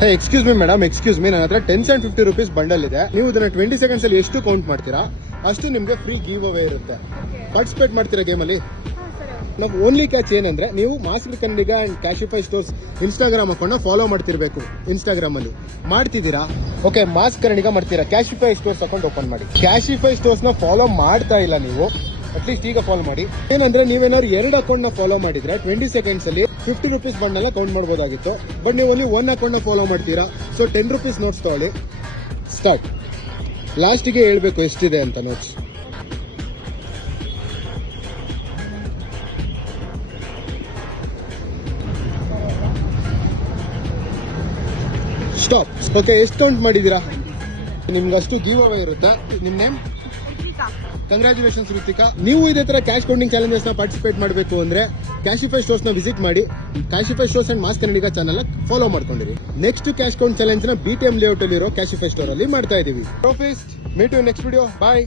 ಹೇ excuse me madam, excuse me, ನನ್ನ ಹತ್ರ 10 and 50 rupees bundle ಇದೆ. ನೀವು ಇದನ್ನ 20 seconds ಅಲ್ಲಿ ಎಷ್ಟು ಕೌಂಟ್ ಮಾಡ್ತೀರಾ ಅಷ್ಟು ನಿಮ್ಗೆ ಫ್ರೀ ಗಿವ್ ಅವೇ ಇರುತ್ತೆ. ಪಾರ್ಟಿಸಿಪೇಟ್ ಮಾಡ್ತೀರಾ ಗೇಮಲ್ಲಿ? ನಾವು ಓನ್ಲಿ ಕ್ಯಾಚ್ ಏನಂದ್ರೆ ನೀವು master Kannadiga and Cashify stores Instagram account follow ಮಾಡ್ತಿರ್ಬೇಕು. ಇನ್ಸ್ಟಾಗ್ರಾಮ್ ಅಲ್ಲಿ ಮಾಡ್ತಿದ್ದೀರಾ? ಓಕೆ, ಮಾಸ್ಕ್ ಕನ್ನಡಿಗ ಮಾಡ್ತೀರಾ, ಕ್ಯಾಶಿಫೈ ಸ್ಟೋರ್ಸ್ ಅಕೌಂಟ್ ಓಪನ್ ಮಾಡಿ. ಕ್ಯಾಶಿಫೈ ಸ್ಟೋರ್ಸ್ ನ ಫಾಲೋ ಮಾಡ್ತಾ ಇಲ್ಲ ನೀವು, ಅಟ್ಲೀಸ್ಟ್ ಈಗ ಫಾಲೋ ಮಾಡಿ. ಏನಂದ್ರೆ ನೀವೇನಾದ್ರು 2 ಅಕೌಂಟ್ ನ ಫಾಲೋ ಮಾಡಿದ್ರೆ 20 seconds ಅಲ್ಲಿ 50 rupees ಬಂಡಲ್ ಕೌಂಟ್ ಮಾಡಬಹುದಾಗಿತ್ತು. ಬಟ್ ನೀವು ಓನ್ಲಿ 1 ಅಕೌಂಟ್ ನ ಫಾಲೋ ಮಾಡ್ತೀರಾ. ಸೊ 10 rupees ನೋಟ್ಸ್ ತಗೊಳ್ಳಿ. ಸ್ಟಾರ್ಟ್. ಲಾಸ್ಟಿಗೆ ಹೇಳ್ಬೇಕು ಎಷ್ಟಿದೆ ಅಂತ ನೋಟ್ಸ್. ಸ್ಟಾಪ್. ಓಕೆ, ಎಷ್ಟು ಕೌಂಟ್ ಮಾಡಿದೀರಾ? ನಿಮ್ಗಷ್ಟು ಗಿವ್ ಅವೇ ಇರುತ್ತೆ. ನಿಮ್ ನೇಮ್? ಕಂಗ್ರಾಚುಲೇಷನ್ಸ್ ಋತಿಕಾ. ನೀವು ಇದೇ ತರ ಕ್ಯಾಶ್ ಕೌಂಟಿಂಗ್ ಚಾಲೆಂಜಸ್ ನ ಪಾರ್ಟಿಸಿಪೇಟ್ ಮಾಡಬೇಕು ಅಂದ್ರೆ ಕ್ಯಾಶಿಫೈ ಸ್ಟೋರ್ಸ್ ನ ವಿಸಿಟ್ ಮಾಡಿ. Cashify stores and Mask Kannadiga channel follow ಮಾಡ್ಕೊಂಡಿರಿ. ನೆಕ್ಸ್ಟ್ ಕ್ಯಾಶ್ ಕೌಂಟ್ ಚಾಲೆಂಜ್ ನ BTM ಲೇಔಟ್ ಅಲ್ಲಿರೋ ಕ್ಯಾಶಿಫೈ ಸ್ಟೋರ್ ಅಲ್ಲಿ ಮಾಡ್ತಾ ಇದೀವಿ. Meet you next video. Bye.